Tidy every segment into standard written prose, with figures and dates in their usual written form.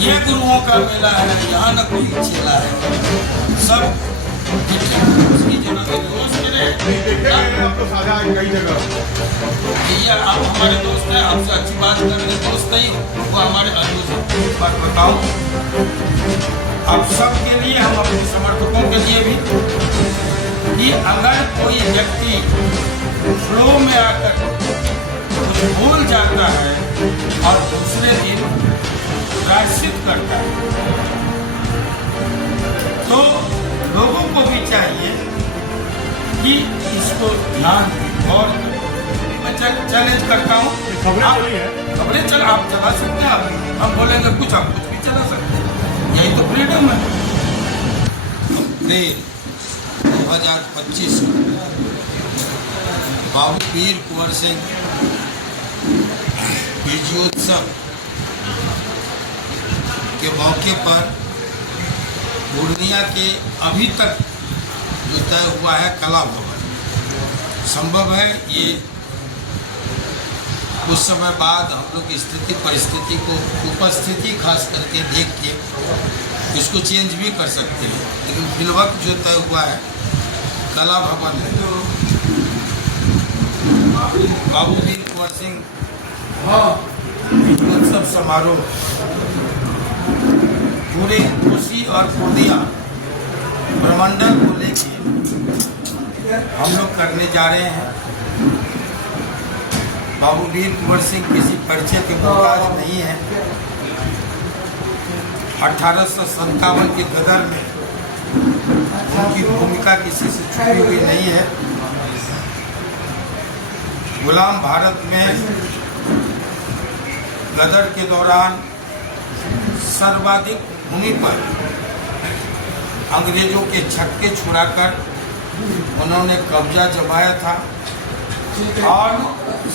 ये गुरुओं का मेला है, यहाँ न कोई चेला है। सब उसकी जगह दोस्त मेरे आपको साझा है कई जगह। भैया, आप हमारे दोस्त हैं, आपसे अच्छी बात करने दोस्त नहीं, वो हमारे दोस्त। बात बताओ आप सबके लिए, हम अपने समर्थकों के लिए भी, कि अगर कोई व्यक्ति फ्लो में आकर कुछ भूल जाता है और दूसरे दिन प्रायश्चित करता है, तो लोगों को भी चाहिए कि इसको ध्यान और मैं चैलेंज करता हूँ। खबरें चल आप चला सकते हैं, हम बोलेंगे कुछ, आप कुछ भी चला सकते हैं, यही तो फ्रीडम है। अप्रैल 2025 बाबू वीर कुंवर सिंह विजयोत्सव के मौके पर पूर्णिया के अभी तक जो तय हुआ है कला भवन, संभव है ये कुछ समय बाद हम लोग स्थिति परिस्थिति को उपस्थिति खास करके देख के इसको चेंज भी कर सकते हैं, लेकिन फिलवक्त जो तय हुआ है कला भवन है। बाबू वीर कुंवर सिंह विजयोत्सव समारोह पूरे कोसी और पूर्णिया प्रमंडल को लेके हम लोग करने जा रहे हैं। बाबू वीर कुंवर सिंह किसी परिचय के मोहताज नहीं है। 1857 के गदर में उनकी भूमिका किसी से छुपी हुई नहीं है। गुलाम भारत में गदर के दौरान सर्वाधिक भूमि पर अंग्रेजों के छक्के छुड़ाकर उन्होंने कब्जा जमाया था और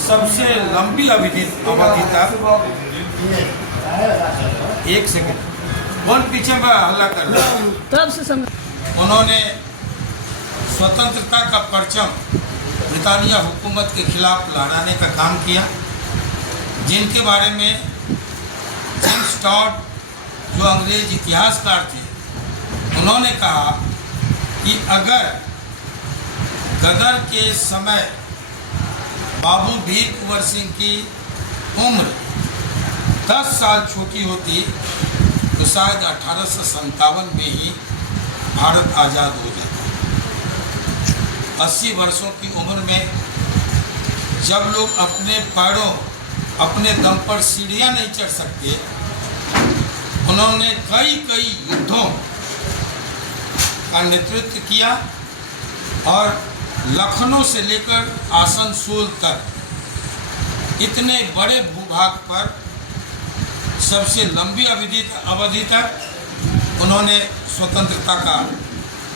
सबसे लंबी अवधि तक, एक सेकंड, कौन पीछे में हल्ला कर रहा है? उन्होंने स्वतंत्रता का परचम ब्रिटानिया हुकूमत के खिलाफ लहराने का काम किया, जिनके बारे में जेम्स टॉड जो अंग्रेज इतिहासकार थे उन्होंने कहा कि अगर गदर के समय बाबू वीर कुंवर सिंह की उम्र 10 साल छोटी होती तो शायद 1857 में ही भारत आज़ाद हो जाता। 80 वर्षों की उम्र में जब लोग अपने पैरों अपने दम पर सीढ़ियां नहीं चढ़ सकते, उन्होंने कई युद्धों का नेतृत्व किया और लखनऊ से लेकर आसनसोल तक इतने बड़े भूभाग पर सबसे लंबी अवधि तक उन्होंने स्वतंत्रता का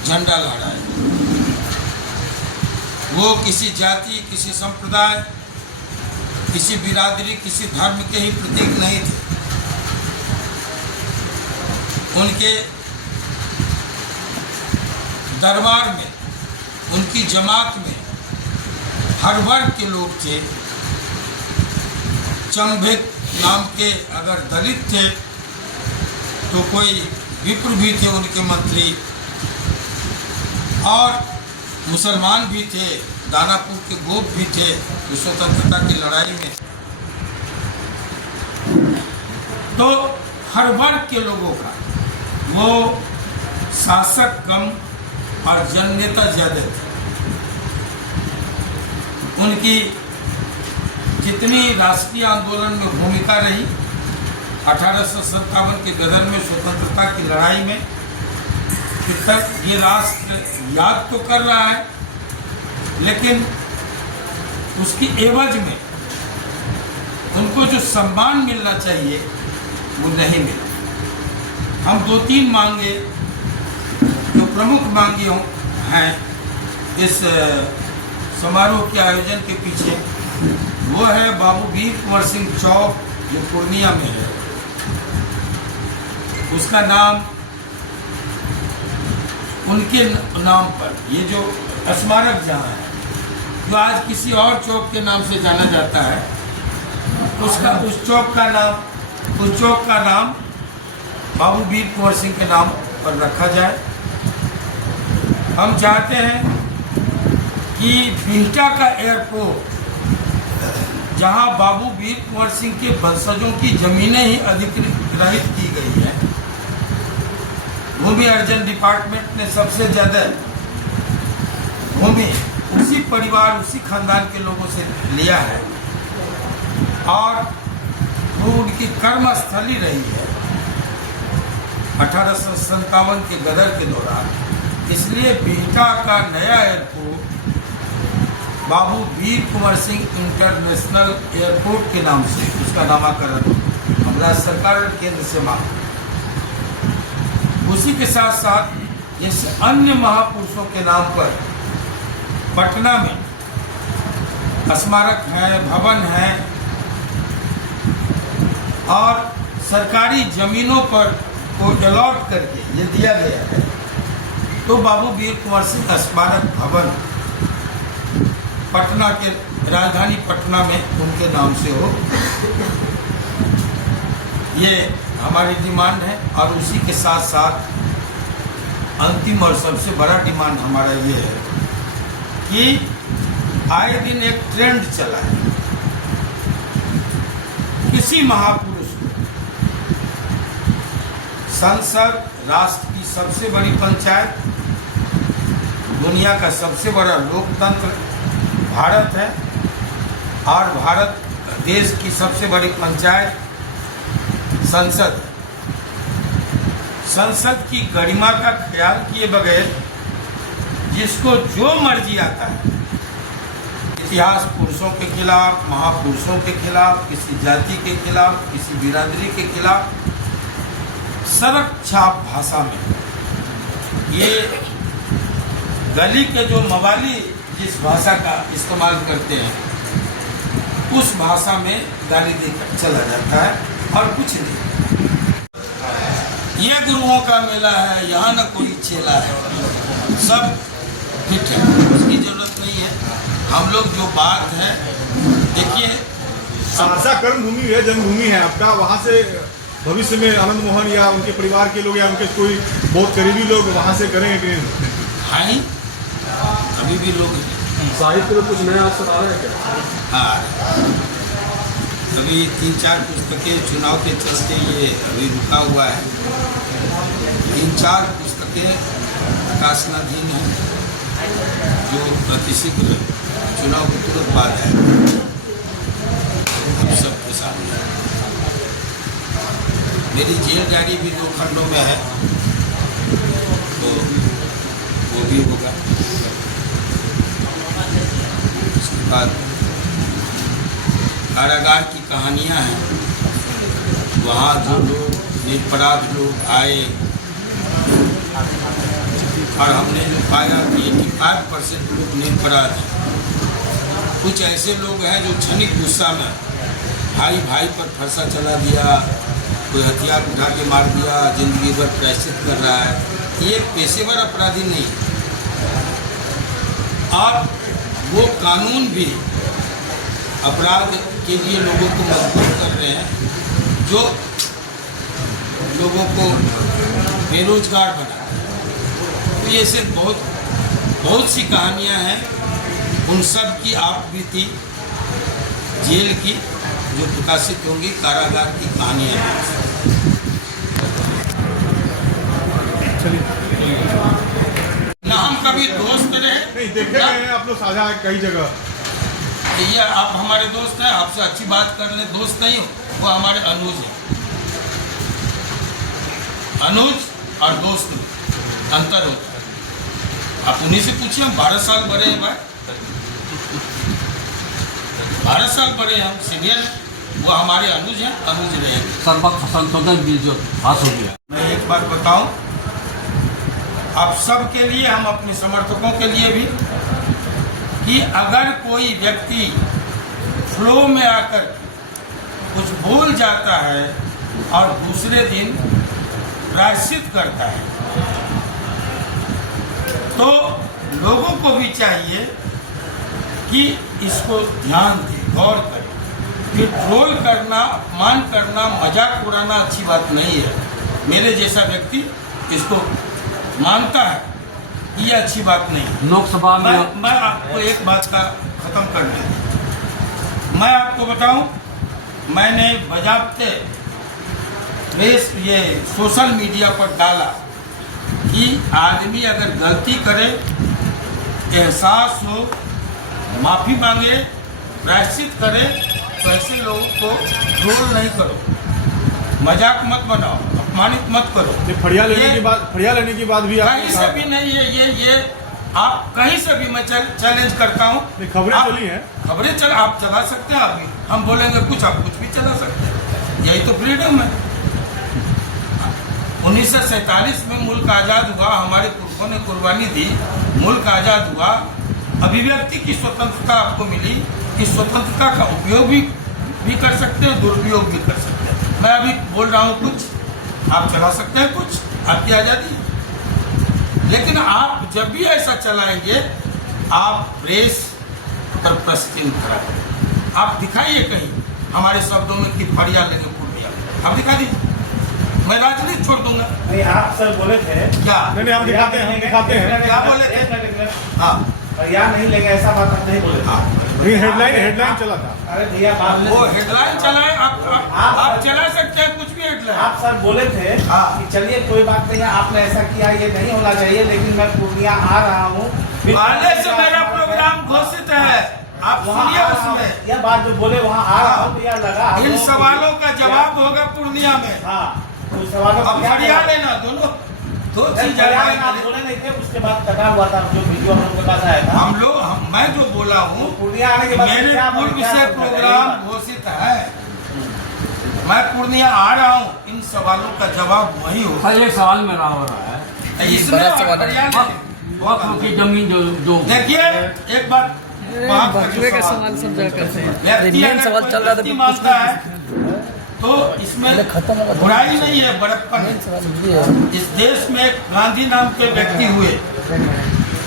झंडा लहराया। वो किसी जाति, किसी संप्रदाय, किसी बिरादरी, किसी धर्म के ही प्रतीक नहीं थे। उनके दरबार में, उनकी जमात में हर वर्ग के लोग थे। चंबे नाम के अगर दलित थे तो कोई विप्र भी थे उनके मंत्री, और मुसलमान भी थे, दानापुर के गोप भी थे स्वतंत्रता की लड़ाई में। तो हर वर्ग के लोगों का, वो शासक कम और जननेता ज्यादा थे। उनकी जितनी राष्ट्रीय आंदोलन में भूमिका रही, 1857 के गदर में स्वतंत्रता की लड़ाई में, तक ये राष्ट्र याद तो कर रहा है, लेकिन उसकी एवज में उनको जो सम्मान मिलना चाहिए वो नहीं मिला। हम 2-3 मांगे जो प्रमुख मांगे हैं इस समारोह के आयोजन के पीछे, वो है बाबू वीर कुंवर सिंह चौक जो पूर्णिया में है, उसका नाम उनके नाम पर, ये जो स्मारक जहाँ है, जो आज किसी और चौक के नाम से जाना जाता है, उस चौक का नाम उस चौक का नाम बाबू वीर कुंवर सिंह के नाम पर रखा जाए। हम चाहते हैं कि बिहटा का एयरपोर्ट, जहां बाबू वीर कुंवर सिंह के वंशजों की जमीनें ही अधिग्रहित की गई हैं, भूमि अर्जन डिपार्टमेंट ने सबसे ज्यादा भूमि उसी परिवार, उसी खानदान के लोगों से लिया है और वो उनकी कर्मस्थली रही है 1857 के गदर के दौरान। इसलिए बिहटा का नया एयरपोर्ट बाबू वीर कुंवर सिंह इंटरनेशनल एयरपोर्ट के नाम से उसका नामाकरण हम राज्य सरकार और केंद्र से मांग। उसी के साथ साथ जैसे अन्य महापुरुषों के नाम पर पटना में स्मारक है, भवन है और सरकारी जमीनों पर को अलॉट करके ये दिया गया है, तो बाबू वीर कुंवर सिंह स्मारक भवन पटना के राजधानी पटना में उनके नाम से हो, ये हमारी डिमांड है। और उसी के साथ साथ अंतिम और सबसे बड़ा डिमांड हमारा ये है कि आए दिन एक ट्रेंड चला है, किसी महापुरुष को संसद, राष्ट्र की सबसे बड़ी पंचायत, दुनिया का सबसे बड़ा लोकतंत्र भारत है और भारत देश की सबसे बड़ी पंचायत संसद। संसद की गरिमा का ख्याल किए बगैर जिसको जो मर्जी आता है, इतिहास पुरुषों के खिलाफ, महापुरुषों के खिलाफ, किसी जाति के खिलाफ, किसी बिरादरी के खिलाफ सड़क छाप भाषा में ये गली के जो मवाली जिस भाषा का इस्तेमाल करते हैं उस भाषा में गाली देकर चला जाता है और कुछ नहीं। ये गुरुओं का मेला है, यहाँ न कोई चेला है, सब फिट है, उसकी जरूरत नहीं है। हम लोग जो बात है, देखिए सहरसा कर्म भूमि है, जन्मभूमि है आपका, वहाँ से भविष्य में आनंद मोहन या उनके परिवार के लोग या उनके कोई बहुत करीबी लोग वहाँ से करेंगे कि नहीं? हाँ, अभी भी लोग साहित्य में कुछ नया असर आ रहा है क्या? हाँ, अभी 3-4 पुस्तकें चुनाव के चलते ये अभी रुका हुआ है। 3-4 पुस्तकें प्रकाशनाधीन हैं जो अतिशीघ्र चुनाव के तुरंत बाद है हम सबके सामने। मेरी जेल डायरी भी 2 खंडों में है, तो वो भी होगा। उसके बाद कारागार की कहानियां हैं, वहाँ जो लोग निरपराध लोग आए और हमने जो पाया कि 85% लोग निरपराध हैं। कुछ ऐसे लोग हैं जो क्षणिक गुस्सा में भाई भाई पर फरसा चला दिया, कोई हथियार उठा के मार दिया, जिंदगी भर प्रायश्चित कर रहा है। ये पेशेवर अपराधी नहीं, और वो कानून भी अपराध के लिए लोगों को मजबूर कर रहे हैं, जो लोगों को बेरोजगार बना। तो ये सिर्फ बहुत सी कहानियां हैं, उन सब की आप बीती जेल की जो प्रकाशित होंगी, कारागार की कहानियां हैं। ना हम कभी दोस्त रहे नहीं, देखे गए हैं आप लोग साझा कई जगह। ये आप हमारे दोस्त हैं, आपसे अच्छी बात कर ले, दोस्त नहीं हो, वो हमारे अनुज हैं। अनुज और दोस्त में अंतर होता है। आप उन्हीं से पूछिए, हम 12 साल बड़े हैं भाई, 12 साल बड़े हैं, हम सीनियर हैं, वो हमारे अनुज हैं, अनुज रहे। सर्वपक्ष संशोधन बिल जो पास हो गया। मैं एक बात बताऊं, आप सब के लिए, हम अपने समर्थकों के लिए भी, कि अगर कोई व्यक्ति फ्लो में आकर कुछ बोल जाता है और दूसरे दिन प्रायश्चित करता है, तो लोगों को भी चाहिए कि इसको ध्यान दें, गौर करें कि ट्रोल करना, अपमान करना, मजाक उड़ाना अच्छी बात नहीं है। मेरे जैसा व्यक्ति इसको मानता है, ये अच्छी बात नहीं है। लोकसभा में मैं आपको एक बात का खत्म कर दूं। मैं आपको बताऊं, मैंने बजाबते प्रेस ये सोशल मीडिया पर डाला कि आदमी अगर गलती करे, एहसास हो, माफ़ी मांगे, प्रायश्चित करे, तो ऐसे लोगों को ट्रोल नहीं करो, मजाक मत बनाओ, अपमानित मत करो। फड़िया लेने के बाद भी आप कहीं से भी नहीं, ये आप कहीं से भी मैं चैलेंज करता हूँ। खबरें चली हैं, खबरें आप चला सकते हैं, आप हम बोलेंगे कुछ, आप कुछ भी चला सकते हैं, यही तो फ्रीडम है। 1947 में मुल्क आज़ाद हुआ, हमारे पुरखों ने कुर्बानी दी, मुल्क आज़ाद हुआ, अभिव्यक्ति की स्वतंत्रता आपको मिली। इस स्वतंत्रता का उपयोग भी कर सकते हैं, दुरुपयोग भी कर सकते हैं। मैं अभी बोल रहा हूँ कुछ, आप चला सकते हैं कुछ, आपकी आज़ादी है। लेकिन आप जब भी ऐसा चलाएंगे, आप प्रेस पर प्रश्न चिन्ह खड़ा करें। आप दिखाइए कहीं हमारे शब्दों में कि फड़िया लेंगे पूर्णिया, आप दिखा दीजिए, मैं राजनीति छोड़ दूंगा। नहीं, आप सर बोले थे क्या? नहीं हम दिखाते हैं क्या बोले थे? हाँ, या नहीं लेंगे, ऐसा बात आप नहीं बोले थे। हेडलाइन चला था। अरे भैया वो हेडलाइन चलाए, आप चला सकते हैं कुछ भी हेडलाइन। आप सर बोले थे हाँ। कि चलिए कोई बात नहीं है, आपने ऐसा किया, ये नहीं होना चाहिए, लेकिन मैं पूर्णिया आ रहा हूँ। पहले से मेरा प्रोग्राम घोषित है, आप सुनिए उसमें। यह बात जो बोले वहाँ आ रहा हूँ, तो यह लगा इन सवालों का जवाब होगा पूर्णिया में। हाँ, उस सवालों अब फड़िया लेना, दोनों दो चीज आप बोले नहीं थे, उसके बाद कटा हुआ था जो वीडियो हम लोग के पास आया था। मैं जो बोला हूँ, पूर्णिया आने के बाद मेरे क्या पूर्व क्या से क्या प्रोग्राम घोषित है। मैं पूर्णिया आ रहा हूँ, इन सवालों का जवाब वही होगा। सर एक सवाल मेरा हो रहा है, इसमें वक्फ की जमीन जो देखिए एक बात, के सवाल समझा करते हैं। व्यक्ति मेन सवाल चल रहा था, मानता है तो इसमें खत्म होगा, बुराई नहीं है, बड़प्पन है। इस देश में गांधी नाम के व्यक्ति हुए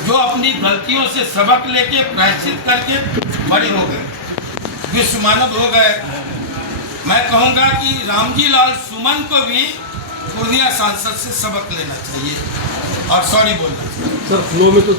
जो अपनी गलतियों से सबक लेके प्रायश्चित करके बड़े हो गए, विश्वमानव हो गए। मैं कहूँगा कि रामजी लाल सुमन को भी पूर्णिया सांसद से सबक लेना चाहिए और सॉरी बोलना चाहिए। सर फ्लो में तो